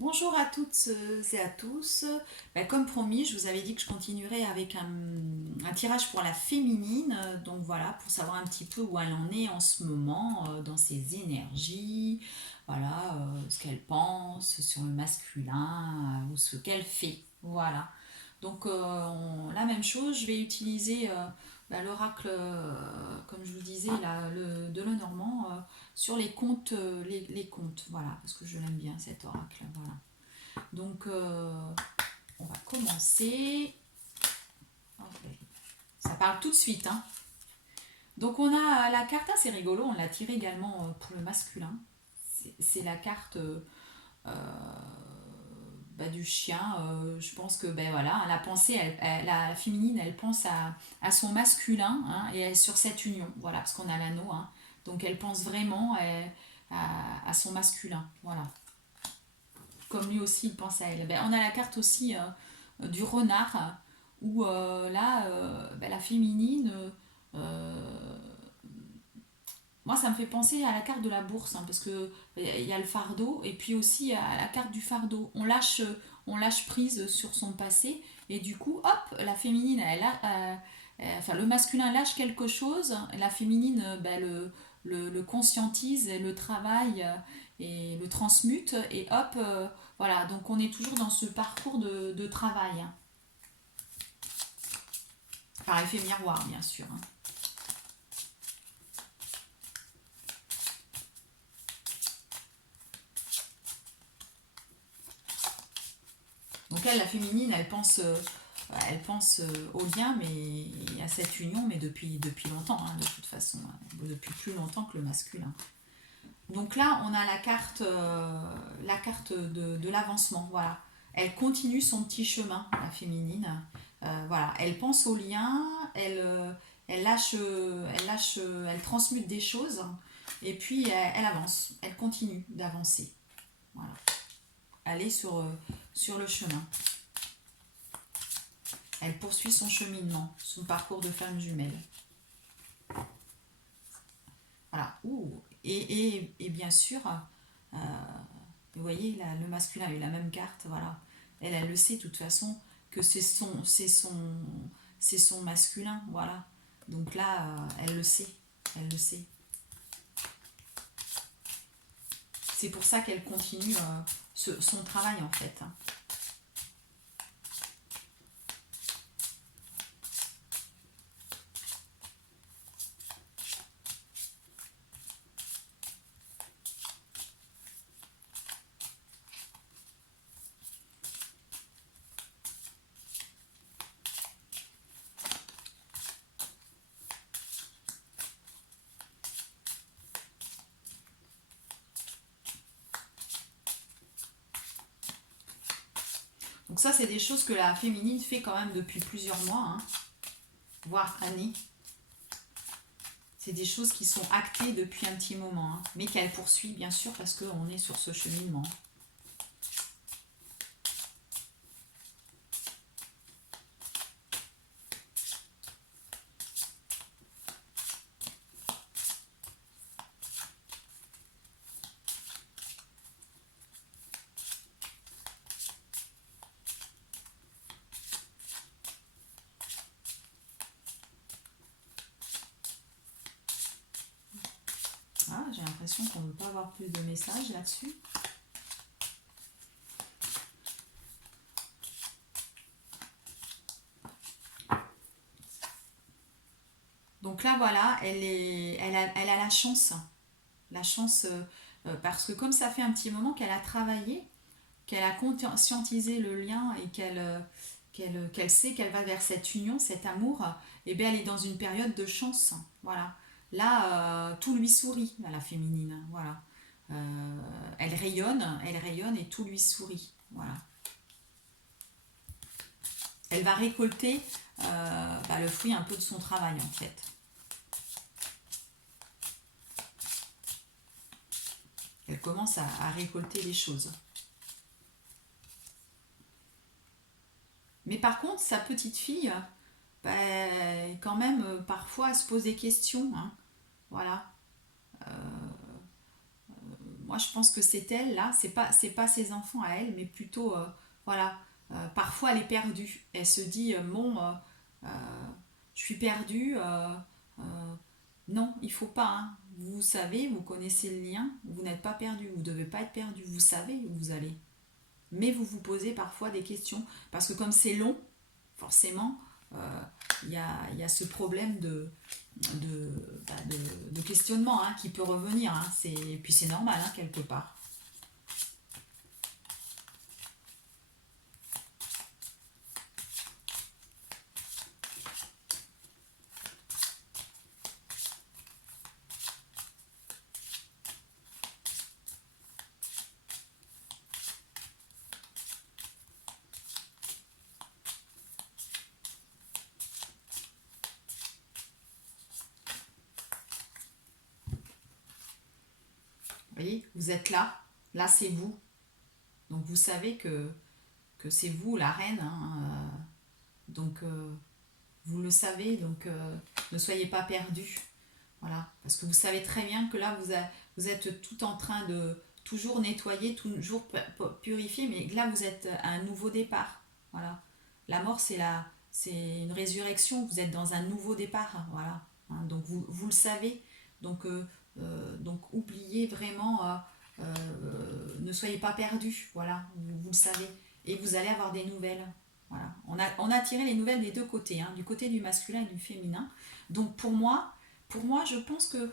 Bonjour à toutes et à tous. Comme promis, je vous avais dit que je continuerai avec un tirage pour la féminine. Donc voilà, pour savoir un petit peu où elle en est en ce moment, dans ses énergies, voilà, ce qu'elle pense sur le masculin, ou ce qu'elle fait. Voilà. Donc la même chose, je vais utiliser l'oracle, comme je vous disais, de Lenormand, sur les contes, les contes, voilà, parce que je l'aime bien cet oracle, voilà. Donc on va commencer. Ok. Ça parle tout de suite, hein. Donc on a la carte, c'est rigolo, on l'a tirée également pour le masculin. C'est la carte du chien. Je pense que voilà, la pensée, la féminine, elle pense à son masculin, hein, et sur cette union, voilà, parce qu'on a l'anneau, hein. Donc elle pense vraiment à son masculin, voilà. Comme lui aussi il pense à elle. On a la carte aussi du renard, où là, la féminine, euh, moi ça me fait penser à la carte de la bourse, hein, parce que il y a le fardeau, et puis aussi à la carte du fardeau. On lâche prise sur son passé, et du coup, hop, la féminine, enfin le masculin lâche quelque chose, la féminine, le conscientise, le travaille, et le transmute, et hop, voilà, donc on est toujours dans ce parcours de travail, hein, par effet miroir, bien sûr, hein. Donc elle, la féminine, elle pense au lien, mais à cette union, mais depuis longtemps, hein, de toute façon, hein, depuis plus longtemps que le masculin. Donc là, on a la carte de l'avancement, voilà. Elle continue son petit chemin, la féminine. Voilà, elle pense au lien, elle transmute des choses, et puis elle avance, elle continue d'avancer. Voilà, elle est sur le chemin. Elle poursuit son cheminement, son parcours de femme jumelle. Voilà. Ouh. Et bien sûr, euh, vous voyez, le masculin a eu la même carte. Voilà. Elle le sait de toute façon que c'est son masculin. Voilà. Donc là, elle le sait. Elle le sait. C'est pour ça qu'elle continue son travail en fait, hein. Donc ça, c'est des choses que la féminine fait quand même depuis plusieurs mois, hein, voire années. C'est des choses qui sont actées depuis un petit moment, hein, mais qu'elle poursuit bien sûr parce qu'on est sur ce cheminement. Ah, j'ai l'impression qu'on ne veut pas avoir plus de messages là-dessus. Donc là, voilà, elle a la chance parce que comme ça fait un petit moment qu'elle a travaillé, qu'elle a conscientisé le lien, et qu'elle sait qu'elle va vers cette union, cet amour, et bien elle est dans une période de chance. Voilà. Là, tout lui sourit à la féminine. Voilà. Elle rayonne et tout lui sourit. Voilà. Elle va récolter le fruit un peu de son travail en fait. Elle commence à récolter les choses. Mais par contre, sa petite fille, quand même, parfois, elle se pose des questions, hein. Voilà. moi je pense que c'est elle là, c'est pas ses enfants à elle, mais plutôt, voilà, parfois elle est perdue. Elle se dit, je suis perdue. Non, il faut pas, hein. Vous savez, vous connaissez le lien, vous n'êtes pas perdu, vous ne devez pas être perdu, vous savez où vous allez. Mais vous vous posez parfois des questions, parce que comme c'est long, forcément, euh, il y a ce problème de, de questionnement, hein, qui peut revenir. Hein. Puis c'est normal, hein, quelque part. Vous voyez, vous êtes là, là c'est vous. Donc vous savez que c'est vous la reine, hein, donc vous le savez, donc ne soyez pas perdus. Voilà, parce que vous savez très bien que là, vous êtes tout en train de toujours nettoyer, toujours purifier, mais là, vous êtes à un nouveau départ. Voilà. La mort, c'est une résurrection, vous êtes dans un nouveau départ. Voilà. Hein, donc, vous le savez. Donc oubliez vraiment, ne soyez pas perdus. Voilà, vous le savez. Et vous allez avoir des nouvelles. Voilà. On a tiré les nouvelles des deux côtés, hein, du côté du masculin et du féminin. Donc, pour moi, je pense que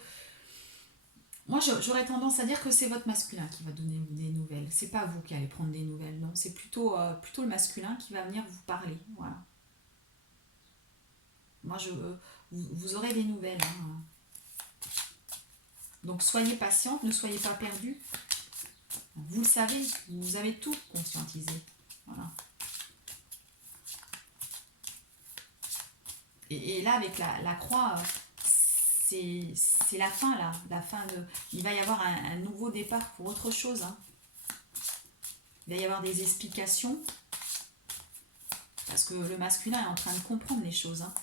moi j'aurais tendance à dire que c'est votre masculin qui va donner des nouvelles. C'est pas vous qui allez prendre des nouvelles, non. C'est plutôt le masculin qui va venir vous parler. Voilà. Moi, vous aurez des nouvelles, hein. Donc soyez patiente, ne soyez pas perdus. Vous le savez, vous avez tout conscientisé. Voilà. Et là, avec la croix, c'est la fin là, la fin de. Il va y avoir un nouveau départ pour autre chose, hein. Il va y avoir des explications parce que le masculin est en train de comprendre les choses, hein.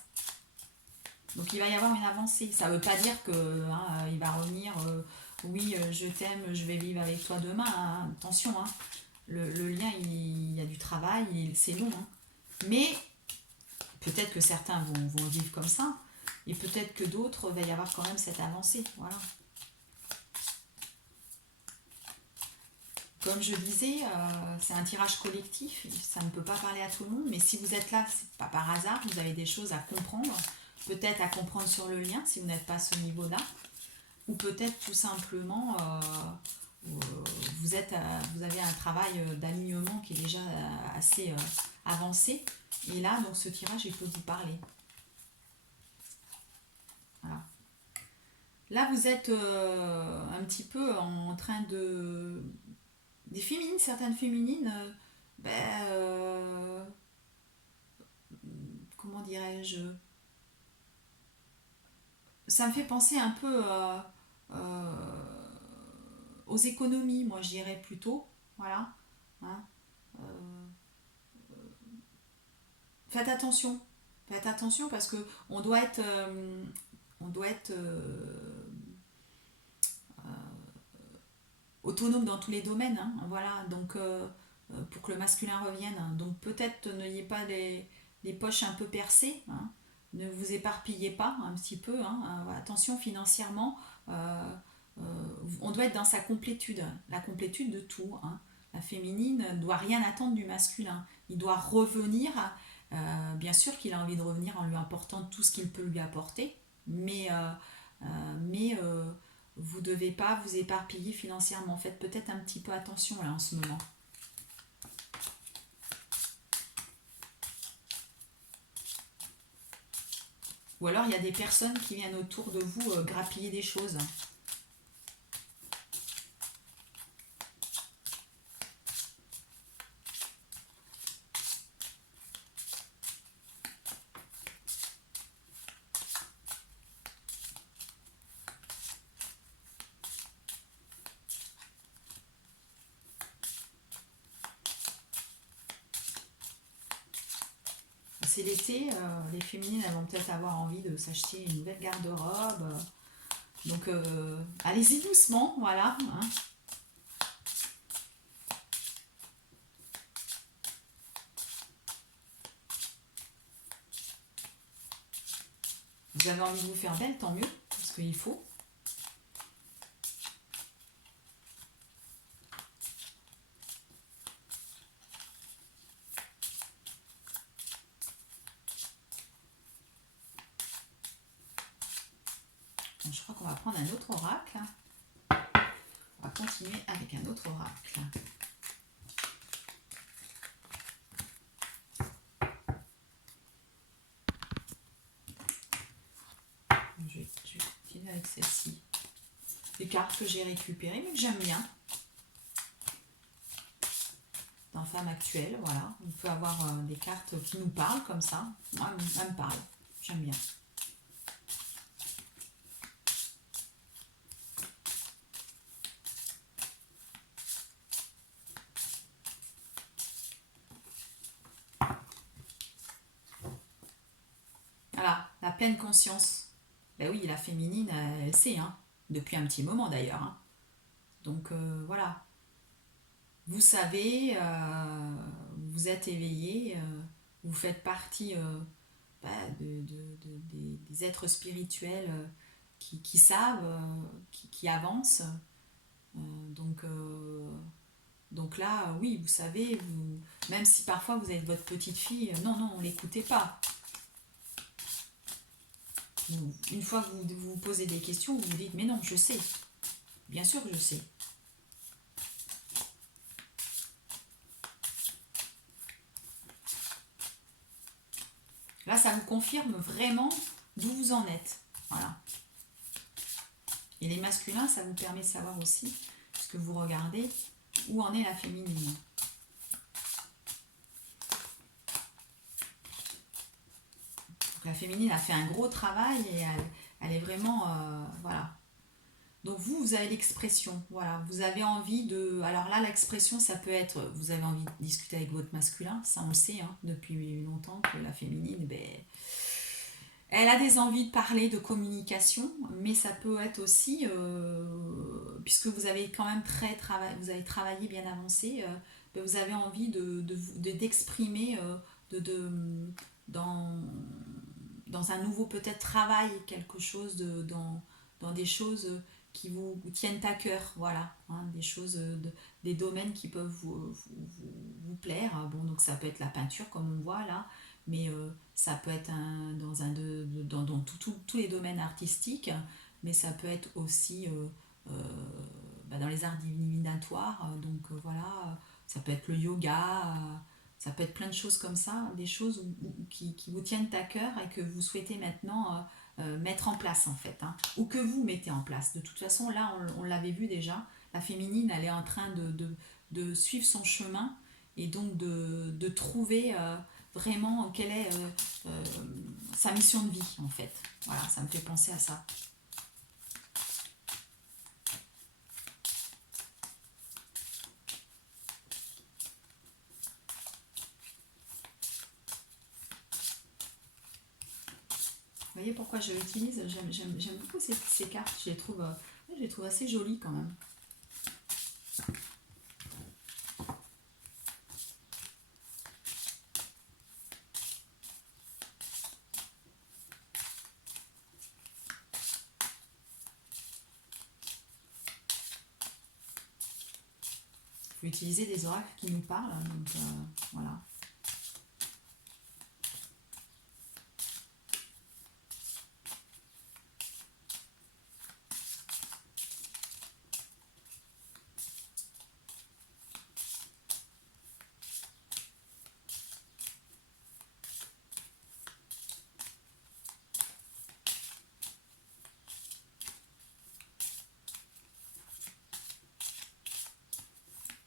Donc il va y avoir une avancée. Ça ne veut pas dire que, hein, il va revenir. Oui, je t'aime, je vais vivre avec toi demain, hein. Attention, hein. Le lien, il y a du travail, c'est long, hein. Mais peut-être que certains vont vivre comme ça, et peut-être que d'autres, va y avoir quand même cette avancée. Voilà. Comme je disais, c'est un tirage collectif, ça ne peut pas parler à tout le monde, mais si vous êtes là, c'est pas par hasard, vous avez des choses à comprendre, peut-être à comprendre sur le lien si vous n'êtes pas à ce niveau-là, ou peut-être tout simplement vous avez un travail d'alignement qui est déjà assez avancé, et là, donc ce tirage, il peut vous parler. Voilà. Là, vous êtes un petit peu en train de. Des féminines, certaines féminines, ben, comment dirais-je, ça me fait penser un peu aux économies, moi je dirais plutôt. Voilà. Hein. Euh, faites attention. Faites attention parce que on doit être autonome dans tous les domaines, hein. Voilà. Donc pour que le masculin revienne. Donc peut-être n'ayez pas les poches un peu percées, hein. Ne vous éparpillez pas un petit peu, hein. Voilà. Attention financièrement, on doit être dans sa complétude, la complétude de tout, hein. La féminine ne doit rien attendre du masculin. Il doit revenir, bien sûr qu'il a envie de revenir en lui apportant tout ce qu'il peut lui apporter, mais vous ne devez pas vous éparpiller financièrement. Faites peut-être un petit peu attention là en ce moment. Ou alors il y a des personnes qui viennent autour de vous grappiller des choses. C'est l'été, les féminines elles vont peut-être avoir envie de s'acheter une nouvelle garde-robe. Donc allez-y doucement, voilà, hein. vous avez envie de vous faire belle, tant mieux, parce qu'il faut. Donc, je crois qu'on va prendre un autre oracle. On va continuer avec un autre oracle. Je vais continuer avec celle-ci. Des cartes que j'ai récupérées, mais que j'aime bien. Dans Femme actuelle, voilà. On peut avoir des cartes qui nous parlent comme ça. Moi, elles me parlent. J'aime bien. Voilà, la pleine conscience. Ben oui, la féminine, elle sait, hein, depuis un petit moment d'ailleurs. Hein. Donc voilà, vous savez, vous êtes éveillé, vous faites partie bah, des êtres spirituels qui savent, qui avancent. Euh, donc, euh, donc là, oui, vous savez, même si parfois vous êtes votre petite fille, non, non, l'écoutez pas. Une fois que vous vous posez des questions, vous vous dites, mais non, je sais. Bien sûr que je sais. Là, ça vous confirme vraiment d'où vous en êtes. Voilà. Et les masculins, ça vous permet de savoir aussi, ce que vous regardez, où en est la féminine. Donc, la féminine a fait un gros travail et elle est vraiment... voilà. Donc vous avez l'expression, voilà, vous avez envie de... Alors là, l'expression, ça peut être, vous avez envie de discuter avec votre masculin, ça on le sait, hein, depuis longtemps que la féminine, ben, elle a des envies de parler, de communication, mais ça peut être aussi, puisque vous avez quand même vous avez travaillé bien avancé, ben, vous avez envie d'exprimer dans, dans un nouveau peut-être travail, quelque chose dans des choses qui vous tiennent à cœur, voilà, hein, des choses, des domaines qui peuvent vous plaire. Bon, donc ça peut être la peinture comme on voit là, mais ça peut être dans tous les domaines artistiques, mais ça peut être aussi bah, dans les arts divinatoires, donc voilà, ça peut être le yoga, ça peut être plein de choses comme ça, des choses qui vous tiennent à cœur et que vous souhaitez maintenant mettre en place en fait, hein, ou que vous mettez en place. De toute façon, là, on l'avait vu déjà, la féminine, elle est en train de suivre son chemin et donc de trouver vraiment quelle est sa mission de vie en fait. Voilà, ça me fait penser à ça. Vous voyez pourquoi je l'utilise? J'aime beaucoup ces cartes, je les trouve assez jolies quand même. Il faut utiliser des oracles qui nous parlent, donc voilà.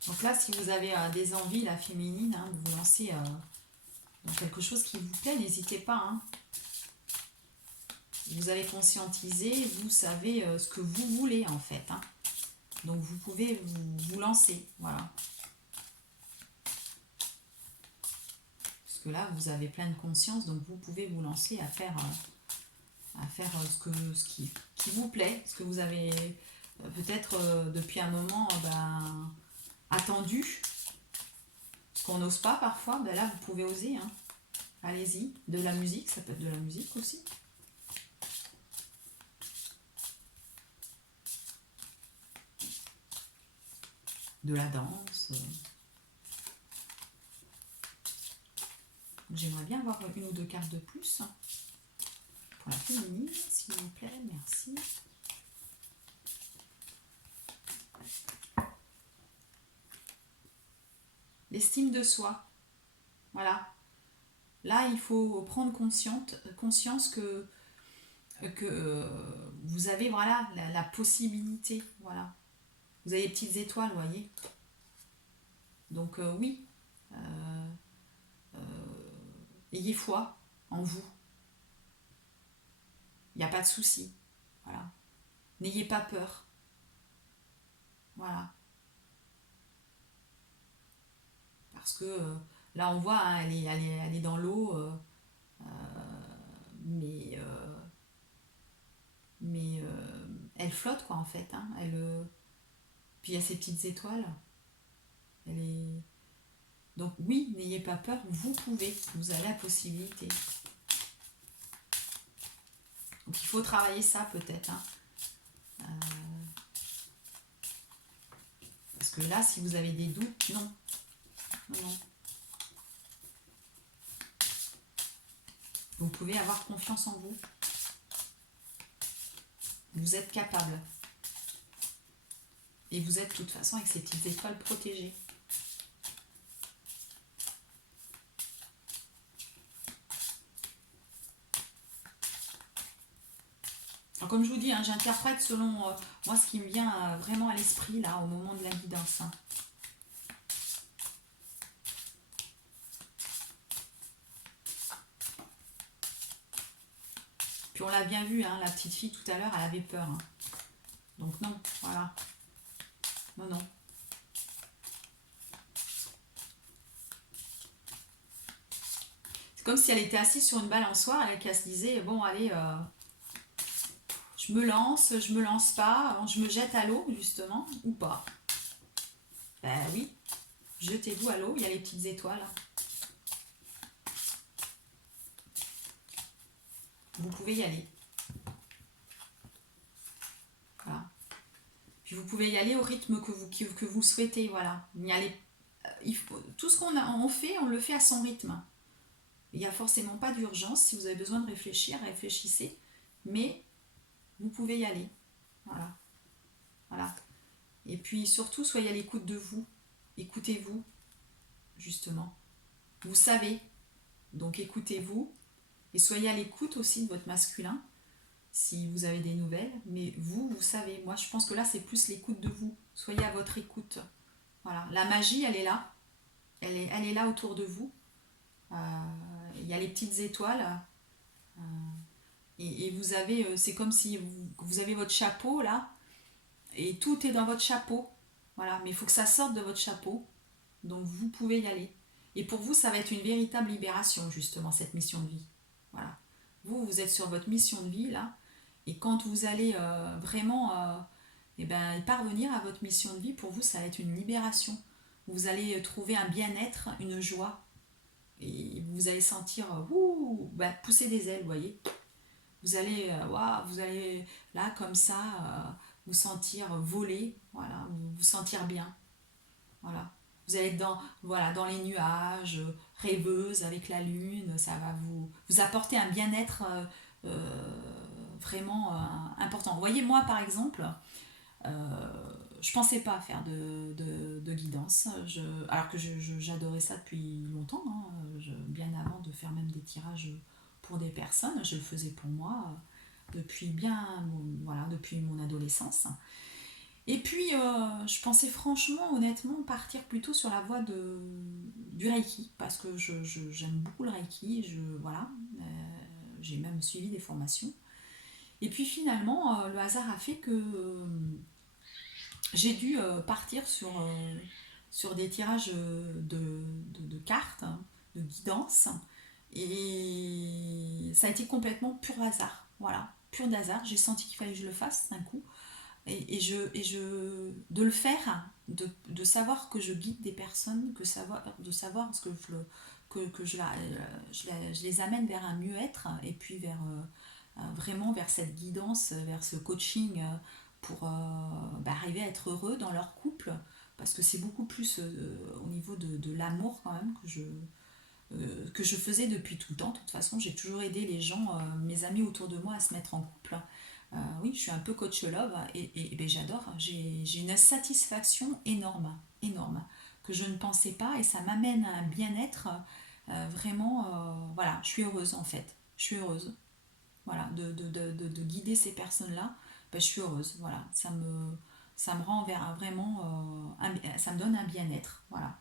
Donc là, si vous avez des envies, la féminine, hein, de vous lancer dans quelque chose qui vous plaît, n'hésitez pas. Hein. Vous avez conscientisé, vous savez ce que vous voulez en fait. Hein. Donc vous pouvez vous lancer. Voilà. Parce que là, vous avez plein de conscience, donc vous pouvez vous lancer à faire ce qui vous plaît, ce que vous avez peut-être depuis un moment attendu, ce qu'on n'ose pas parfois, là vous pouvez oser, hein. Allez-y, de la musique, ça peut être de la musique aussi. de la danse. J'aimerais bien avoir une ou deux cartes de plus pour la féminine, s'il vous plaît, merci. L'estime de soi, voilà. Là, il faut prendre conscience que vous avez voilà, la possibilité, voilà. Vous avez des petites étoiles, vous voyez. Donc oui, ayez foi en vous. Il n'y a pas de souci. Voilà. N'ayez pas peur. Voilà. Parce que là, on voit, hein, elle est dans l'eau, mais, elle flotte, quoi, en fait. Hein. Puis il y a ces petites étoiles. Elle est... Donc oui, n'ayez pas peur, vous pouvez, vous avez la possibilité. Donc il faut travailler ça peut-être. Hein. Parce que là, si vous avez des doutes, non. Non. Vous pouvez avoir confiance en vous. Vous êtes capable. Et vous êtes de toute façon avec ces petites étoiles protégées. Alors, comme je vous dis, hein, j'interprète selon moi ce qui me vient vraiment à l'esprit là au moment de la guidance. Hein. Puis on l'a bien vu, hein, la petite fille tout à l'heure, elle avait peur. Hein. Donc non, voilà. Non. C'est comme si elle était assise sur une balançoire et qu'elle se disait, bon allez, je me lance pas, je me jette à l'eau justement, ou pas. Ben oui, jetez-vous à l'eau, il y a les petites étoiles. Vous pouvez y aller. Voilà. Puis vous pouvez y aller au rythme que vous souhaitez, voilà. Tout ce on fait, on le fait à son rythme. Il n'y a forcément pas d'urgence. Si vous avez besoin de réfléchir, réfléchissez. Mais vous pouvez y aller. Voilà. Et puis surtout, soyez à l'écoute de vous. Écoutez-vous, justement. Vous savez. Donc écoutez-vous. Et soyez à l'écoute aussi de votre masculin. Si vous avez des nouvelles. Mais vous savez. Moi, je pense que là, c'est plus l'écoute de vous. Soyez à votre écoute. Voilà. La magie, elle est là. Elle est là autour de vous. Il y a les petites étoiles. Et vous avez, c'est comme si vous avez votre chapeau là, et tout est dans votre chapeau. Voilà, mais il faut que ça sorte de votre chapeau. Donc vous pouvez y aller. Et pour vous, ça va être une véritable libération, justement, cette mission de vie. Voilà. Vous êtes sur votre mission de vie là. Et quand vous allez vraiment parvenir à votre mission de vie, pour vous, ça va être une libération. Vous allez trouver un bien-être, une joie. Et vous allez sentir pousser des ailes, vous voyez. Vous allez là comme ça vous sentir voler, voilà, vous sentir bien, voilà. Vous allez être dans les nuages, rêveuse avec la lune, ça va vous apporter un bien-être vraiment important. Vous voyez, moi par exemple, je pensais pas faire de guidance, alors que j'adorais ça depuis longtemps, hein, bien avant de faire même des tirages pour des personnes, je le faisais pour moi depuis depuis mon adolescence. Et puis je pensais franchement, honnêtement, partir plutôt sur la voie du Reiki, parce que j'aime beaucoup le Reiki, j'ai même suivi des formations. Et puis finalement, le hasard a fait que j'ai dû partir sur des tirages de cartes, hein, de guidance. Et ça a été complètement pur hasard. Voilà, pur hasard. J'ai senti qu'il fallait que je le fasse d'un coup. De le faire, de savoir que je guide des personnes, de savoir ce que je les amène vers un mieux-être et puis vraiment vers cette guidance, vers ce coaching pour arriver à être heureux dans leur couple, parce que c'est beaucoup plus au niveau de l'amour quand même que je faisais depuis tout le temps. De toute façon, j'ai toujours aidé les gens, mes amis autour de moi, à se mettre en couple. Oui, je suis un peu coach love et j'adore. J'ai une satisfaction énorme, énorme, que je ne pensais pas et ça m'amène à un bien-être vraiment. Voilà, je suis heureuse en fait. Je suis heureuse. Voilà, de guider ces personnes-là. Ben, je suis heureuse. Voilà, ça me rend vraiment. Ça me donne un bien-être. Voilà.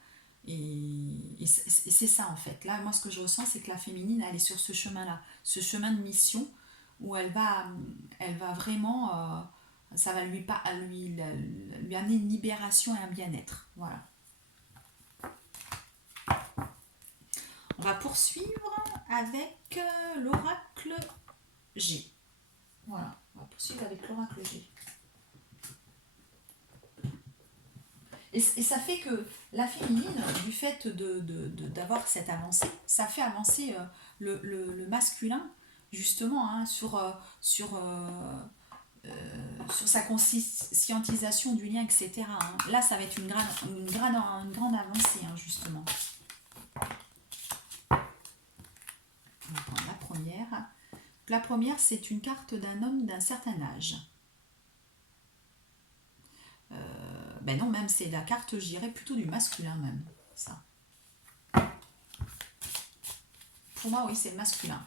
Et c'est ça en fait. Là, moi, ce que je ressens, c'est que la féminine, elle est sur ce chemin-là, ce chemin de mission où elle va vraiment, ça va lui, pas, lui amener une libération et un bien-être. Voilà. On va poursuivre avec l'oracle G. Voilà, on va poursuivre avec l'oracle G. Et ça fait que la féminine, du fait d'avoir cette avancée, ça fait avancer le masculin, justement, hein, sur sa conscientisation du lien, etc. Hein. Là, ça va être une grande avancée, hein, justement. On va prendre la première. La première, c'est une carte d'un homme d'un certain âge. Ben non, même c'est la carte, je dirais, plutôt du masculin même, ça. Pour moi, oui, c'est le masculin.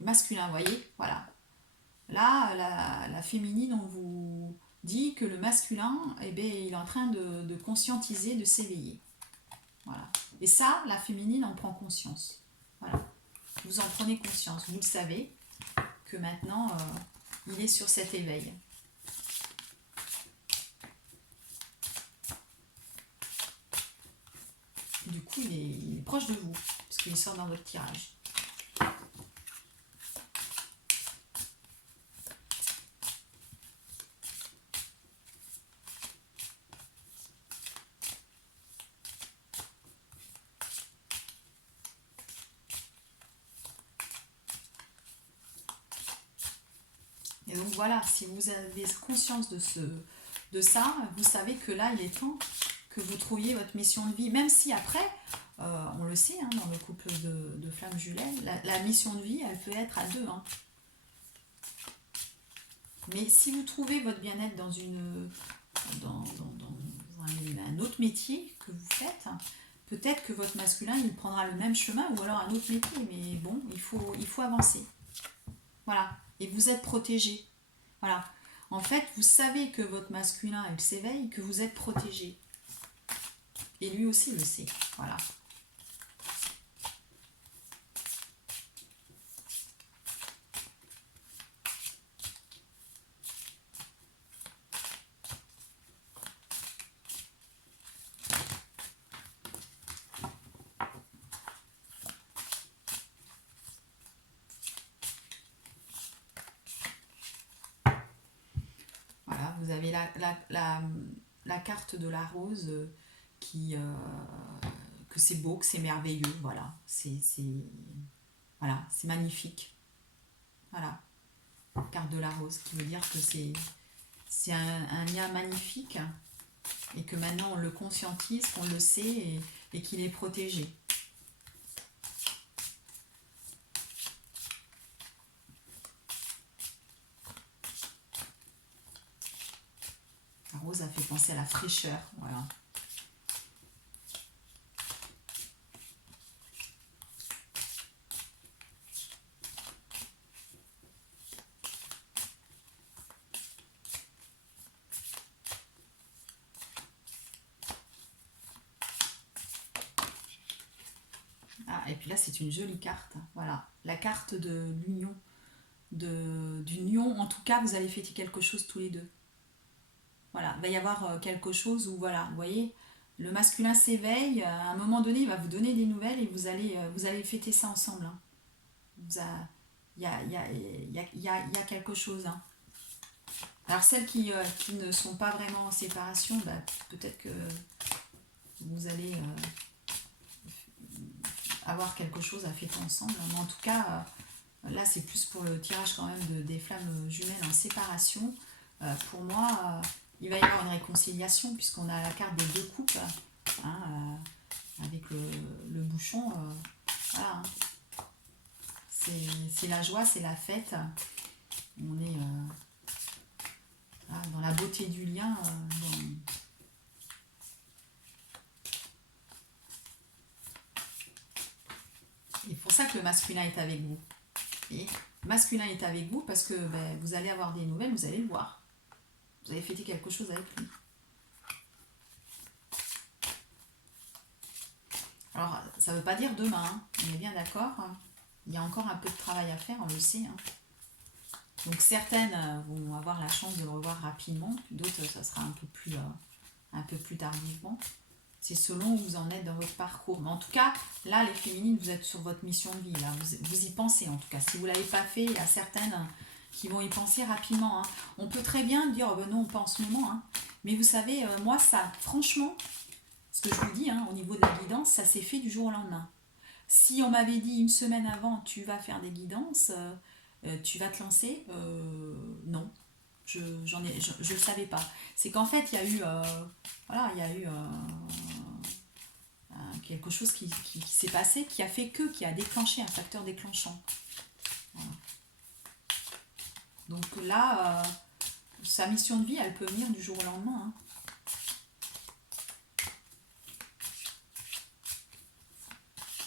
Le masculin, vous voyez, voilà. Là, la féminine, on vous dit que le masculin, eh bien, il est en train de conscientiser, de s'éveiller. Voilà. Et ça, la féminine en prend conscience. Voilà. Vous en prenez conscience. Vous le savez que maintenant, il est sur cet éveil. Du coup, il est proche de vous, puisqu'il sort dans votre tirage. Et donc voilà, si vous avez conscience de ça, vous savez que là, il est temps que vous trouviez votre mission de vie. Même si après, on le sait, hein, dans le couple de flammes jumelles, la mission de vie, elle peut être à deux. Hein. Mais si vous trouvez votre bien-être dans un autre métier que vous faites, peut-être que votre masculin, il prendra le même chemin ou alors un autre métier. Mais bon, il faut avancer. Voilà. Et vous êtes protégé. Voilà. En fait, vous savez que votre masculin, il s'éveille, que vous êtes protégé. Et lui aussi le sait. Voilà. Voilà, vous avez la carte de la rose que c'est beau, que c'est merveilleux. Voilà, voilà, c'est magnifique. Voilà, carte de la rose qui veut dire que c'est un lien magnifique et que maintenant on le conscientise, qu'on le sait et qu'il est protégé. La rose a fait penser à la fraîcheur, voilà. Ah, et puis là, c'est une jolie carte. Voilà, la carte de l'union. D'union, en tout cas, vous allez fêter quelque chose tous les deux. Voilà, il va y avoir quelque chose où, voilà, vous voyez, le masculin s'éveille, à un moment donné, il va vous donner des nouvelles et vous allez fêter ça ensemble. Hein. Il y a quelque chose. Hein. Alors, celles qui ne sont pas vraiment en séparation, bah, peut-être que vous allez avoir quelque chose à fêter ensemble. Mais en tout cas, là, c'est plus pour le tirage quand même des flammes jumelles en séparation. Pour moi, il va y avoir une réconciliation puisqu'on a la carte des deux coupes, hein, avec le bouchon. Voilà, hein. C'est la joie, c'est la fête. On est dans la beauté du lien. Et pour ça que le masculin est avec vous. Et le masculin est avec vous parce que ben, vous allez avoir des nouvelles, vous allez le voir. Vous allez fêter quelque chose avec lui. Alors, ça ne veut pas dire demain, hein. On est bien d'accord, hein. Il y a encore un peu de travail à faire, on le sait, hein. Donc certaines vont avoir la chance de le revoir rapidement, d'autres ça sera un peu plus tardivement. C'est selon où vous en êtes dans votre parcours. Mais en tout cas, là, les féminines, vous êtes sur votre mission de vie. Là. Vous y pensez, en tout cas. Si vous ne l'avez pas fait, il y a certaines qui vont y penser rapidement, hein. On peut très bien dire, oh ben non, pas en ce moment, hein. Mais vous savez, moi, ça, franchement, ce que je vous dis, hein, au niveau de la guidance, ça s'est fait du jour au lendemain. Si on m'avait dit une semaine avant, tu vas faire des guidances, tu vas te lancer, non. Je le savais pas. C'est qu'en fait, il y a eu, voilà, il y a eu quelque chose qui s'est passé, qui a fait qui a déclenché un facteur déclenchant. Voilà. Donc là, sa mission de vie, elle peut venir du jour au lendemain, hein.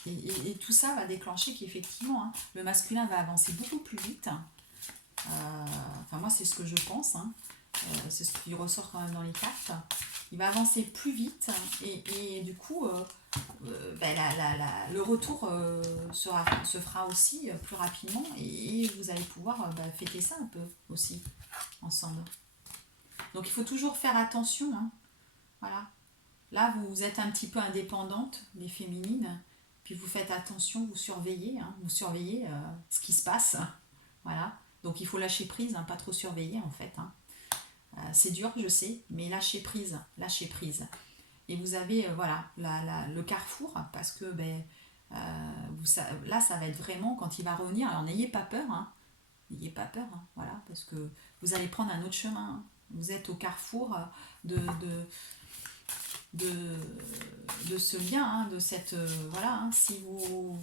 Et tout ça va déclencher qu'effectivement, hein, le masculin va avancer beaucoup plus vite. Enfin, moi, c'est ce que je pense, hein. C'est ce qui ressort quand même dans les cartes. Il va avancer plus vite et du coup, ben, le retour se fera aussi plus rapidement et vous allez pouvoir ben, fêter ça un peu aussi ensemble. Donc, il faut toujours faire attention, hein. Voilà. Là, vous êtes un petit peu indépendante, les féminines, puis vous faites attention, vous surveillez ce qui se passe. Voilà. Donc il faut lâcher prise, hein, pas trop surveiller en fait, hein. C'est dur, je sais, mais lâchez prise, lâchez prise. Et vous avez voilà le carrefour parce que ben, là ça va être vraiment quand il va revenir. Alors n'ayez pas peur, hein, n'ayez pas peur, hein, voilà, parce que vous allez prendre un autre chemin, hein. Vous êtes au carrefour de, de, de ce lien, hein, de cette voilà, hein, si vous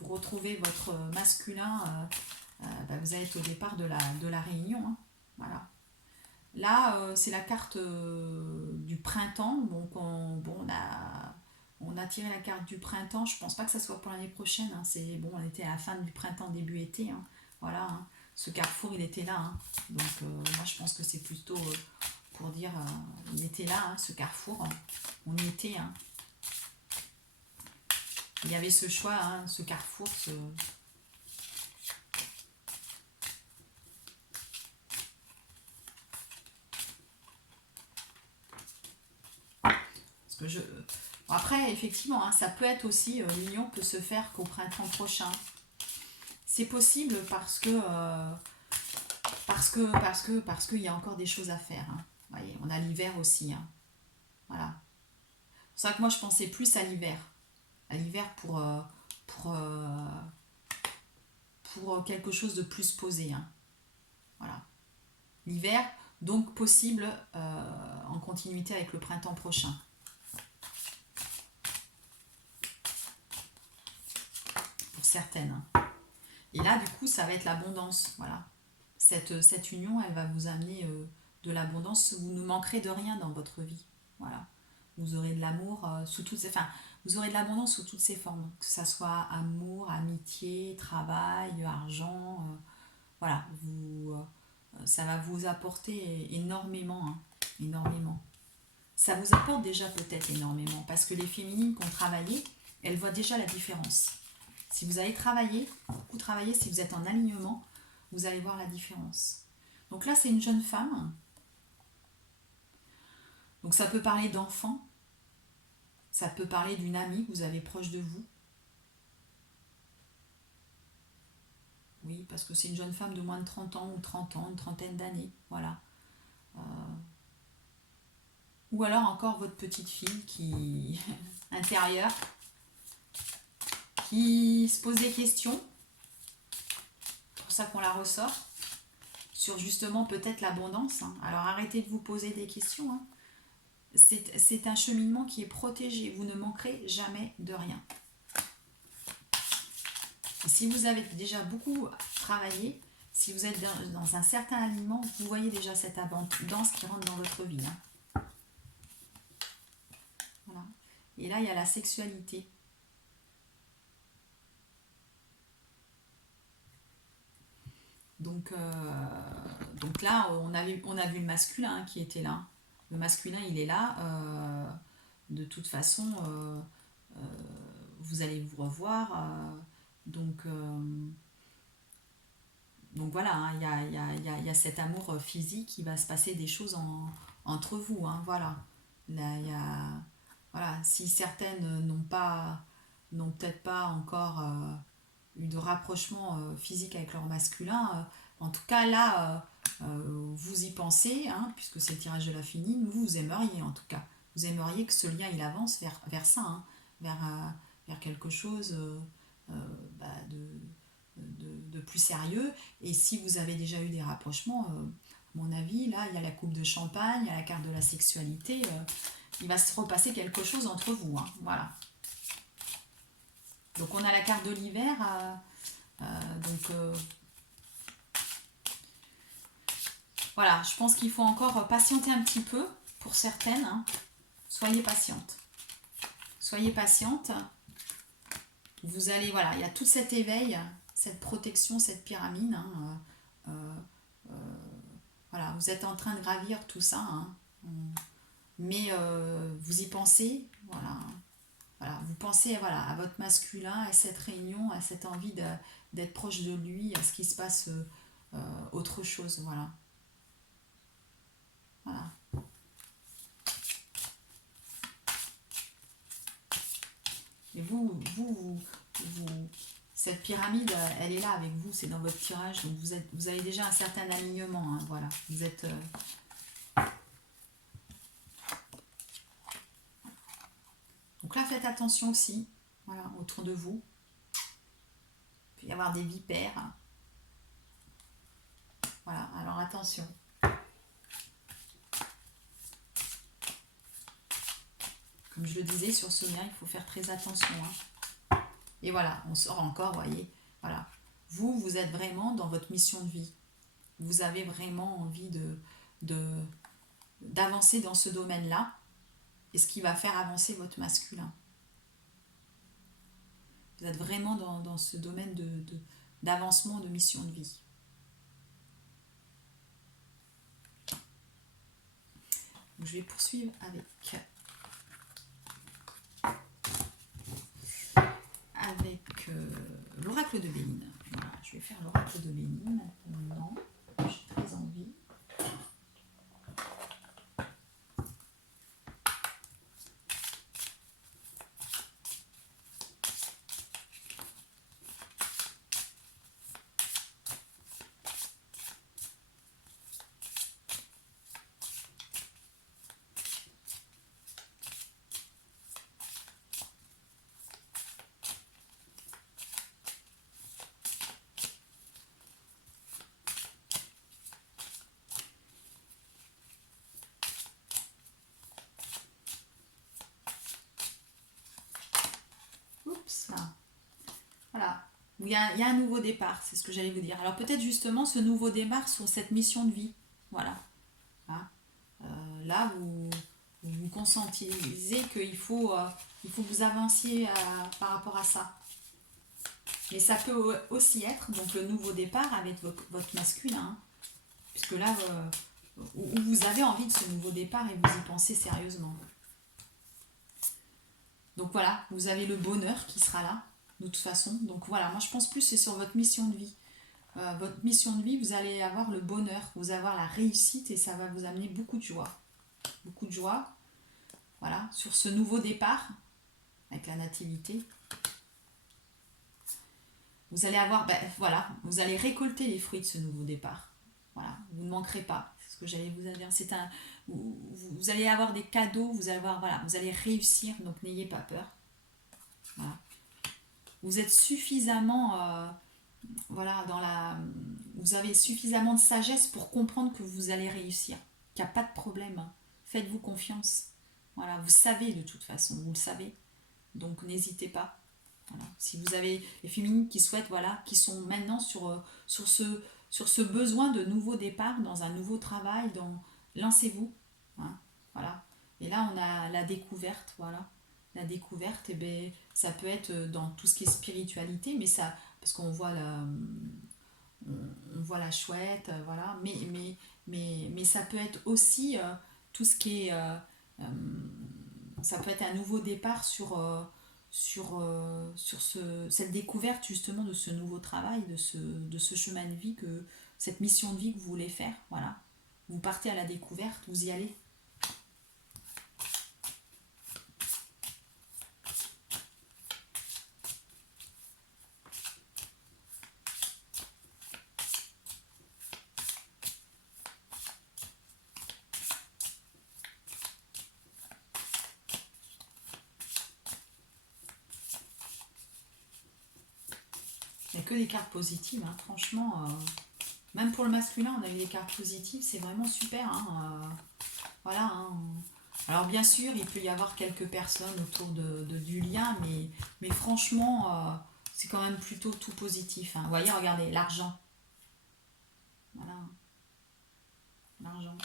retrouvez votre masculin, bah, vous allez être au départ de la réunion, hein, voilà. Là, c'est la carte du printemps. Donc, on a tiré la carte du printemps. Je pense pas que ça soit pour l'année prochaine, hein. C'est bon, on était à la fin du printemps, début été, hein. Voilà, hein. Ce carrefour, il était là, hein. Donc, moi, je pense que c'est plutôt pour dire, il était là, hein, ce carrefour. On y était, hein. Il y avait ce choix, hein, ce carrefour, que je... Après, effectivement, hein, ça peut être aussi, l'union peut se faire qu'au printemps prochain. C'est possible parce qu'il y a encore des choses à faire, hein. Vous voyez, on a l'hiver aussi, hein. Voilà. C'est pour ça que moi, je pensais plus à l'hiver. À l'hiver pour quelque chose de plus posé, hein. Voilà. L'hiver, donc possible en continuité avec le printemps prochain. Certaines. Et là, du coup, ça va être l'abondance. Voilà. Cette union, elle va vous amener de l'abondance. Vous ne manquerez de rien dans votre vie. Voilà. Vous aurez de l'amour sous toutes ces... Enfin, vous aurez de l'abondance sous toutes ses formes. Que ça soit amour, amitié, travail, argent. Voilà. Ça va vous apporter énormément, hein. Énormément. Ça vous apporte déjà peut-être énormément. Parce que les féminines qui ont travaillé, elles voient déjà la différence. Si vous allez travailler, beaucoup travailler, si vous êtes en alignement, vous allez voir la différence. Donc là, c'est une jeune femme. Donc ça peut parler d'enfant. Ça peut parler d'une amie que vous avez proche de vous. Oui, parce que c'est une jeune femme de moins de 30 ans ou 30 ans, une trentaine d'années. Voilà. Ou alors encore votre petite fille qui intérieure, qui se pose des questions. C'est pour ça qu'on la ressort. sur justement peut-être l'abondance, hein. Alors arrêtez de vous poser des questions, hein. C'est un cheminement qui est protégé. Vous ne manquerez jamais de rien. Et si vous avez déjà beaucoup travaillé, si vous êtes dans un certain alignement, vous voyez déjà cette abondance qui rentre dans votre vie, hein. Voilà. Et là, il y a la sexualité. Donc là, on a vu le masculin, hein, qui était là. Le masculin, il est là. De toute façon, vous allez vous revoir. Donc, euh, donc voilà, hein, il y a cet amour physique, qui va se passer des choses entre vous, hein, voilà. Là, voilà. Si certaines n'ont peut-être pas encore eu de rapprochement physique avec leur masculin, en tout cas là, vous y pensez, hein, puisque c'est le tirage de la féminine, vous aimeriez en tout cas. Vous aimeriez que ce lien il avance vers ça, hein, vers quelque chose bah, de plus sérieux. Et si vous avez déjà eu des rapprochements, à mon avis, là, il y a la coupe de champagne, il y a la carte de la sexualité, il va se repasser quelque chose entre vous, hein, voilà. Donc on a la carte de l'hiver, voilà, je pense qu'il faut encore patienter un petit peu pour certaines, hein. Soyez patiente. Soyez patiente. Vous allez, voilà, il y a tout cet éveil, cette protection, cette pyramide, hein, voilà, vous êtes en train de gravir tout ça, hein, mais vous y pensez, voilà. Voilà, vous pensez, voilà, à votre masculin, à cette réunion, à cette envie d'être proche de lui, à ce qui se passe autre chose, voilà. Voilà. Et cette pyramide, elle est là avec vous, c'est dans votre tirage, donc vous avez déjà un certain alignement, hein, voilà. Vous êtes... Donc là, faites attention aussi, voilà, autour de vous. Il peut y avoir des vipères. Voilà, alors attention. Comme je le disais, sur ce lien, il faut faire très attention, hein. Et voilà, on sort encore, vous voyez, voilà. Vous êtes vraiment dans votre mission de vie. Vous avez vraiment envie d'avancer dans ce domaine-là, et ce qui va faire avancer votre masculin. Vous êtes vraiment dans ce domaine d'avancement, de mission de vie. Donc, je vais poursuivre avec l'oracle de Béline. Voilà, je vais faire l'oracle de Béline maintenant. J'ai très envie. Oups, là. Voilà. Il y a un nouveau départ, c'est ce que j'allais vous dire. Alors peut-être justement ce nouveau départ sur cette mission de vie. Voilà. Hein. Là, vous conscientisez qu'il faut que vous avanciez par rapport à ça. Mais ça peut aussi être donc le nouveau départ avec votre masculin, hein, puisque là, vous avez envie de ce nouveau départ et vous y pensez sérieusement. Donc voilà, vous avez le bonheur qui sera là, de toute façon. Donc voilà, moi je pense plus c'est sur votre mission de vie. Votre mission de vie, vous allez avoir le bonheur, vous allez avoir la réussite et ça va vous amener beaucoup de joie. Beaucoup de joie, voilà, sur ce nouveau départ avec la nativité. Vous allez avoir, voilà, vous allez récolter les fruits de ce nouveau départ. Voilà, vous ne manquerez pas. C'est ce que j'allais vous dire. Vous allez avoir des cadeaux, vous allez réussir, donc n'ayez pas peur. Voilà. Vous êtes suffisamment voilà, vous avez suffisamment de sagesse pour comprendre que vous allez réussir, qu'il n'y a pas de problème. Faites-vous confiance. Voilà, vous savez de toute façon, vous le savez. Donc n'hésitez pas. Voilà. Si vous avez les féminines qui souhaitent, voilà, qui sont maintenant sur, sur ce besoin de nouveau départ, dans un nouveau travail, lancez-vous. Hein, voilà. Et là, on a la découverte, voilà. La découverte, et ben, ça peut être dans tout ce qui est spiritualité, mais ça, parce qu'on voit on voit la chouette, voilà. Mais ça peut être aussi tout ce qui est ça peut être un nouveau départ sur cette découverte justement de ce nouveau travail, de ce chemin de vie, cette mission de vie que vous voulez faire. Voilà. Vous partez à la découverte, vous y allez. Il n'y a que des cartes positives, hein. Franchement. Même pour le masculin, on a eu des cartes positives, c'est vraiment super. Hein. Voilà. Hein. Alors bien sûr, il peut y avoir quelques personnes autour du lien, mais franchement, c'est quand même plutôt tout positif. Hein. Vous voyez, regardez, l'argent. Voilà, l'argent.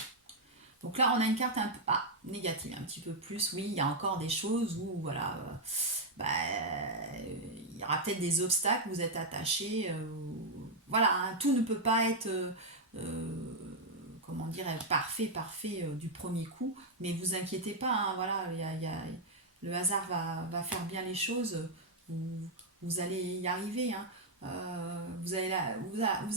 Donc là, on a une carte un peu négative, un petit peu plus. Oui, il y a encore des choses où, voilà, bah, il y aura peut-être des obstacles, vous êtes attaché. Voilà, hein, tout ne peut pas être, comment dire, parfait du premier coup. Mais vous inquiétez pas, hein, voilà, le hasard va faire bien les choses. Vous, vous allez y arriver. Hein. Vous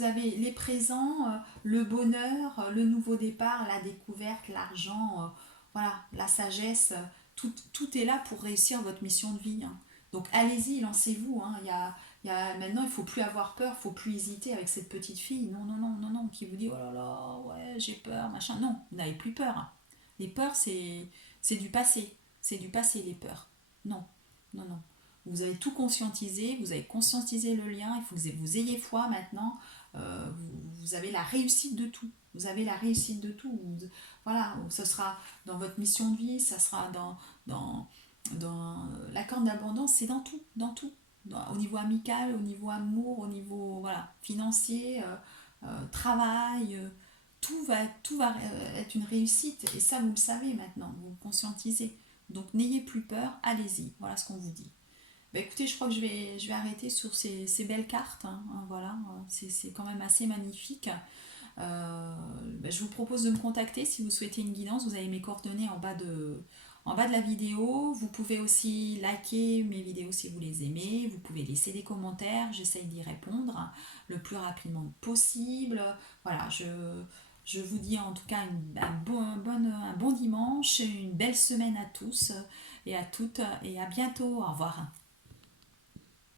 avez les présents, le bonheur, le nouveau départ, la découverte, l'argent, voilà, la sagesse, tout est là pour réussir votre mission de vie. Hein. Donc allez-y, lancez-vous. Hein. Maintenant, il ne faut plus avoir peur, il ne faut plus hésiter avec cette petite fille. Non, non, non, non, non, qui vous dit oh là là, ouais, j'ai peur, machin. Non, vous n'avez plus peur. Hein. Les peurs, c'est du passé. C'est du passé, les peurs. Non, non, non. Vous avez tout conscientisé, vous avez conscientisé le lien, il faut que vous ayez foi maintenant. Vous avez la réussite de tout. Vous avez la réussite de tout. Voilà, ce sera dans votre mission de vie, ça sera dans la corde d'abondance, c'est dans tout, dans tout. Au niveau amical, au niveau amour, au niveau voilà, financier, travail, tout va être une réussite. Et ça, vous le savez maintenant, vous le conscientisez. Donc n'ayez plus peur, allez-y. Voilà ce qu'on vous dit. Bah, écoutez, je crois que je vais arrêter sur ces belles cartes. Hein, hein, voilà, c'est quand même assez magnifique. Bah, je vous propose de me contacter si vous souhaitez une guidance. Vous avez mes coordonnées en bas de la vidéo. Vous pouvez aussi liker mes vidéos si vous les aimez. Vous pouvez laisser des commentaires. J'essaye d'y répondre le plus rapidement possible. Voilà, je vous dis en tout cas un bon dimanche, une belle semaine à tous et à toutes et à bientôt. Au revoir.